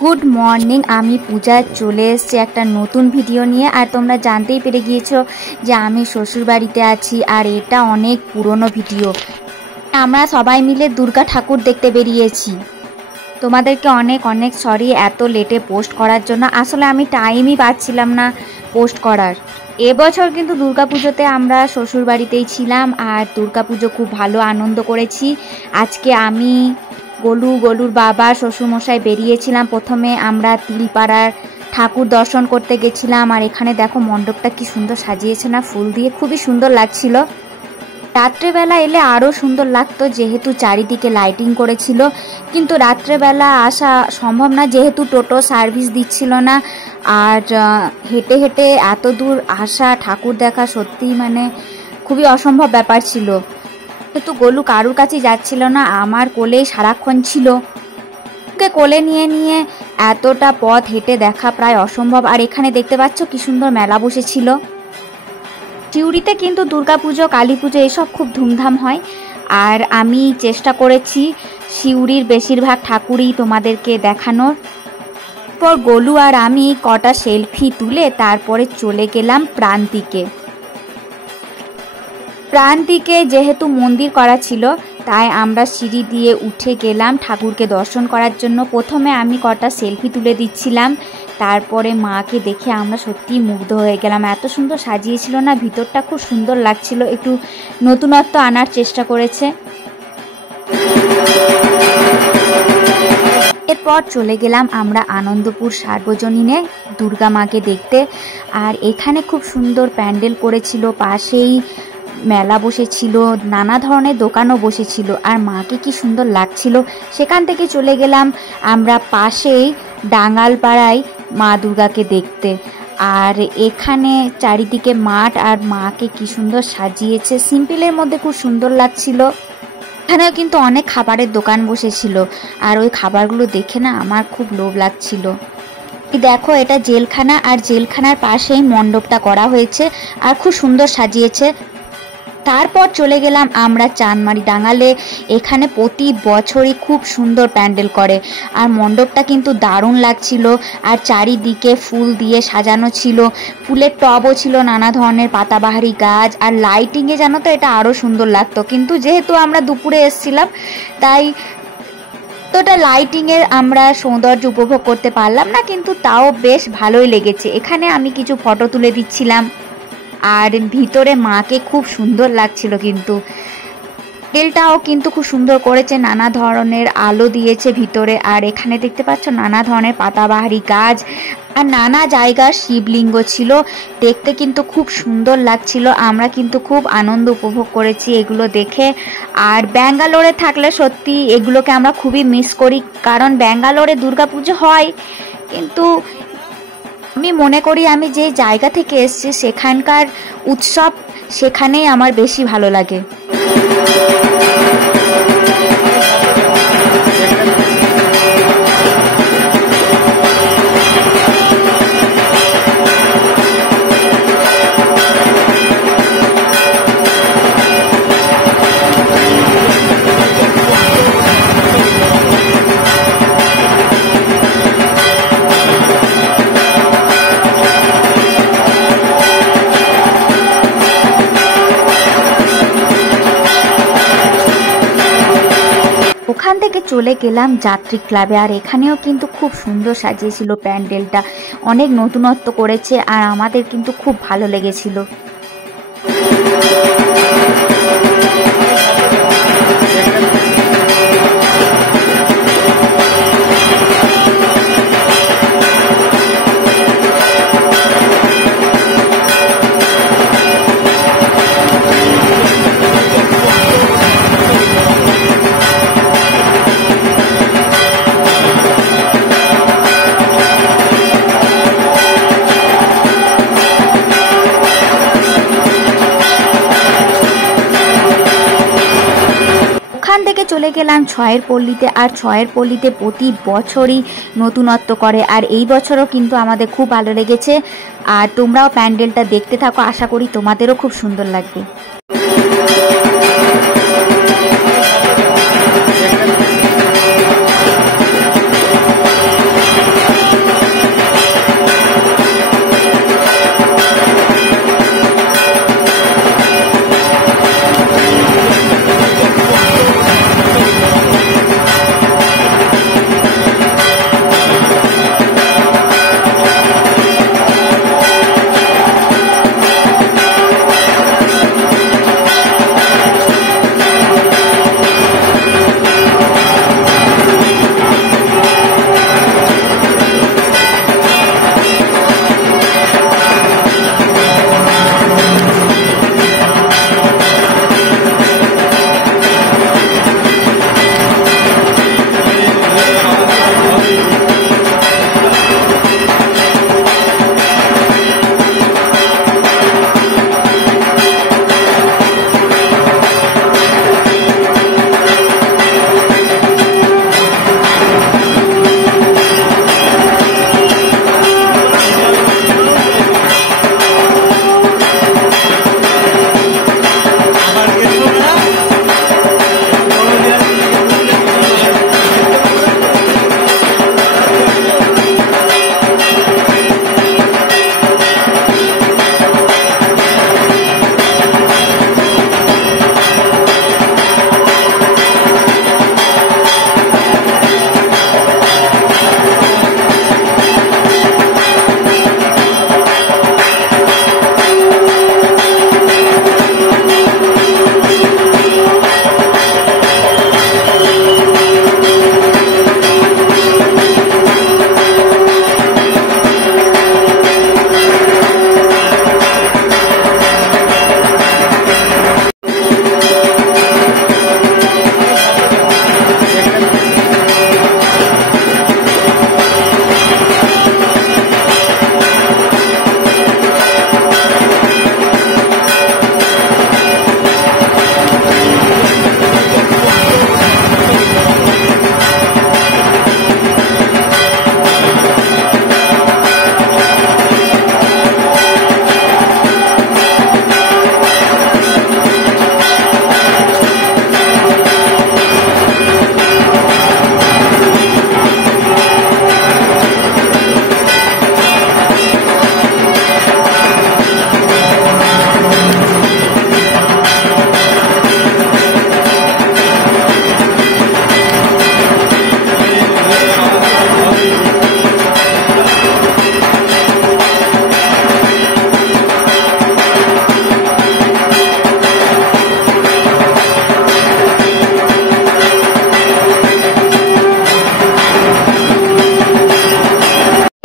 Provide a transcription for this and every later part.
Good morning. আমি পূজা চলে এসেছি একটা নতুন ভিডিও নিয়ে। আর তোমরা জানতেই পেরে গিয়েছো যে আমি শ্বশুর বাড়িতে আছি, আর এটা অনেক পুরনো ভিডিও। আমরা সবাই মিলে দুর্গা ঠাকুর দেখতে বেরিয়েছি। তোমাদেরকে অনেক অনেক সরি এত লেটে পোস্ট করার জন্য। আসলে আমি টাইমই পাচ্ছিলাম না পোস্ট করার। এবছর কিন্তু দুর্গাপুজোতে আমরা শ্বশুর বাড়িতেই ছিলাম, আর দুর্গাপুজো খুব ভালো আনন্দ করেছি। আজকে আমি গলুর বাবা শ্বশুরমশাই বেরিয়েছিলাম। প্রথমে আমরা তিলপাড়ার ঠাকুর দর্শন করতে গেছিলাম। আর এখানে দেখো মণ্ডপটা কি সুন্দর সাজিয়েছে না, ফুল দিয়ে, খুবই সুন্দর লাগছিল। রাত্রেবেলা এলে আরও সুন্দর লাগতো, যেহেতু চারিদিকে লাইটিং করেছিল। কিন্তু রাত্রেবেলা আসা সম্ভব না, যেহেতু টোটো সার্ভিস দিচ্ছিল না। আর হেঁটে হেঁটে এত দূর আসা, ঠাকুর দেখা সত্যিই মানে খুবই অসম্ভব ব্যাপার ছিল। কিন্তু গলু কারুর কাছে যাচ্ছিল না, আমার কোলেই সারাক্ষণ ছিল। ওকে কোলে নিয়ে নিয়ে এতটা পথ হেঁটে দেখা প্রায় অসম্ভব। আর এখানে দেখতে পাচ্ছ কি সুন্দর মেলা বসেছিল। সিউড়িতে কিন্তু দুর্গাপুজো, কালী পুজো এসব খুব ধুমধাম হয়। আর আমি চেষ্টা করেছি সিউড়ির বেশিরভাগ ঠাকুরই তোমাদেরকে দেখানোর। পর গলু আর আমি কটা সেলফি তুলে তারপরে চলে গেলাম প্রান্তিকে। যেহেতু মন্দির করা ছিল, তাই আমরা সিঁড়ি দিয়ে উঠে গেলাম ঠাকুরকে দর্শন করার জন্য। প্রথমে আমি কটা সেলফি তুলে দিচ্ছিলাম, তারপরে মাকে দেখে আমরা সত্যিই মুগ্ধ হয়ে গেলাম। এত সুন্দর সাজিয়েছিল না, ভিতরটা খুব সুন্দর লাগছিল। একটু নতুনত্ব আনার চেষ্টা করেছে। এরপর চলে গেলাম আমরা আনন্দপুর সার্বজনীনে দুর্গা মাকে দেখতে। আর এখানে খুব সুন্দর প্যান্ডেল করেছিল, পাশেই মেলা বসেছিল, নানা ধরনের দোকানও বসেছিল। আর মাকে কি সুন্দর লাগছিল। সেখান থেকে চলে গেলাম আমরা পাশেই ডাঙ্গালপাড়ায় মা দুর্গাকে দেখতে। আর এখানে চারিদিকে মাঠ, আর মাকে কি সুন্দর সাজিয়েছে, সিম্পলের মধ্যে খুব সুন্দর লাগছিল। এখানেও কিন্তু অনেক খাবারের দোকান বসেছিল, আর ওই খাবারগুলো দেখে না আমার খুব লোভ লাগছিল। দেখো এটা জেলখানা, আর জেলখানার পাশেই মণ্ডপটা করা হয়েছে, আর খুব সুন্দর সাজিয়েছে। তারপর চলে গেলাম আমরা চানমারি ডাঙ্গালে। এখানে প্রতি বছরই খুব সুন্দর প্যান্ডেল করে, আর মণ্ডপটা কিন্তু দারুণ লাগছিল। আর চারিদিকে ফুল দিয়ে সাজানো ছিল, ফুলের টবও ছিল, নানা ধরনের পাতাবাহারি গাছ। আর লাইটিংয়ে জানো তো এটা আরও সুন্দর লাগতো। কিন্তু যেহেতু আমরা দুপুরে এসেছিলাম, তাই তোটা লাইটিংয়ের আমরা সৌন্দর্য উপভোগ করতে পারলাম না, কিন্তু তাও বেশ ভালোই লেগেছে। এখানে আমি কিছু ফটো তুলে দিচ্ছিলাম, আর ভিতরে মাকে খুব সুন্দর লাগছিল। কিন্তু প্যান্ডেলটাও কিন্তু খুব সুন্দর করেছে, নানা ধরনের আলো দিয়েছে ভিতরে। আর এখানে দেখতে পাচ্ছ নানা ধরনের পাতাবাহারি গাছ, আর নানা জায়গার শিবলিঙ্গ ছিল। দেখতে কিন্তু খুব সুন্দর লাগছিল। আমরা কিন্তু খুব আনন্দ উপভোগ করেছি এগুলো দেখে। আর ব্যাঙ্গালোরে থাকলে সত্যি এগুলোকে আমরা খুবই মিস করি, কারণ ব্যাঙ্গালোরে দুর্গাপুজো হয়, কিন্তু আমি মনে করি আমি যে জায়গা থেকে এসেছি সেখানকার উৎসব সেখানেই আমার বেশি ভালো লাগে। ওখান থেকে চলে গেলাম যাত্রী ক্লাবে। আর এখানেও কিন্তু খুব সুন্দর সাজিয়েছিল প্যান্ডেলটা, অনেক নতুনত্ব করেছে, আর আমাদের কিন্তু খুব ভালো লেগেছিল। ওখান থেকে চলে গেলাম ছয়ের পল্লীতে। আর ছয়ের পল্লীতে প্রতি বছরই নতুনত্ব করে, আর এই বছরও কিন্তু আমাদের খুব ভালো লেগেছে। আর তোমরাও প্যান্ডেলটা দেখতে থাকো, আশা করি তোমাদেরও খুব সুন্দর লাগবে।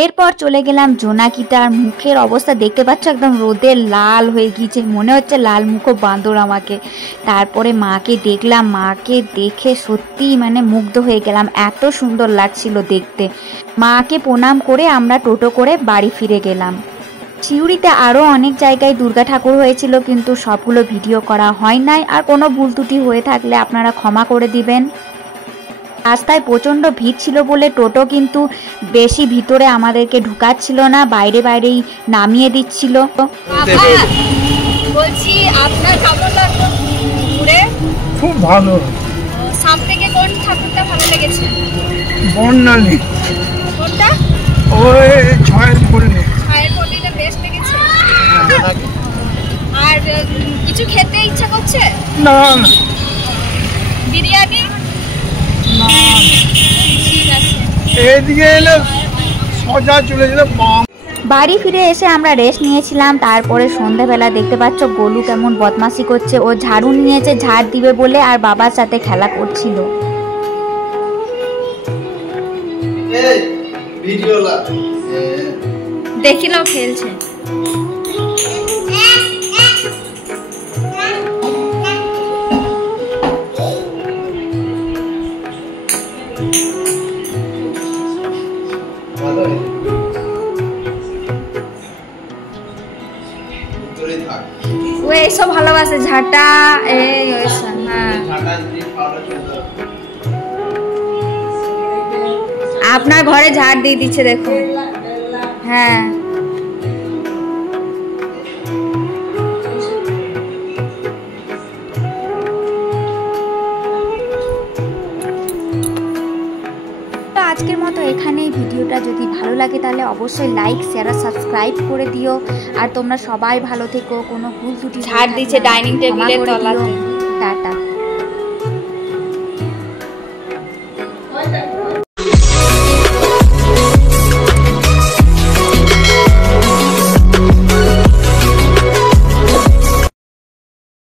এরপর চলে গেলাম জোনাকিটার মুখের অবস্থা দেখতে পাচ্ছ, একদম রোদে লাল হয়ে গিয়েছে, মনে হচ্ছে লাল মুখো বাঁদর আমাকে। তারপরে মাকে দেখলাম, মাকে দেখে সত্যি মানে মুগ্ধ হয়ে গেলাম, এত সুন্দর লাগছিল দেখতে। মাকে প্রণাম করে আমরা টোটো করে বাড়ি ফিরে গেলাম। সিউড়িতে আরও অনেক জায়গায় দুর্গা ঠাকুর হয়েছিল, কিন্তু সবগুলো ভিডিও করা হয় নাই। আর কোনো ভুল ত্রুটি হয়ে থাকলে আপনারা ক্ষমা করে দিবেন। রাস্তায় প্রচণ্ড ভিড় ছিল বলে টোটো কিন্তু বেশি ভিতরে আমাদেরকে ঢুকাচ্ছিল না, বাইরে বাইরেই নামিয়ে দিচ্ছিল। বলছি আপনার কেমন লাগলো ঘুরে? খুব ভালো। সামনে গিয়ে কোন ঠাকুরটা ভালো লেগেছে? বর্ণালী। কোনটা? ওই ছয়ের পরিণে। ছয়ের পরিণে বেশ লেগেছে। আর কিছু খেতে ইচ্ছা করছে? না। বিরিয়ানি? ঠিক আছে। এদিকে এলে সোজা চলে গেলে বাম। বাড়ি ফিরে এসে আমরা রেস্ট নিয়েছিলাম। তারপরে সন্ধ্যাবেলা দেখতে পাচ্ছ গোলু কেমন বদমাশি করছে, ও ঝাড়ু নিয়েছে ঝাড় দিবে বলে, আর বাবার সাথে খেলা করছিল। দেখিলাম খেলছে। ও এইসব ভালোবাসে, ঝাঁটা এই হ্যাঁ। আপনার ঘরে ঝাড় দিয়ে দিচ্ছে দেখুন। হ্যাঁ আজকের মতো এখানেই ভিডিওটা। যদি ভালো লাগে তাহলে অবশ্যই লাইক শেয়ার আর সাবস্ক্রাইব করে দিও। আর তোমরা সবাই ভালো থেকো, কোনো ভুল ত্রুটি ঝাড় দিচ্ছে ডাইনিং টেবিলের তলাতে। টাটা।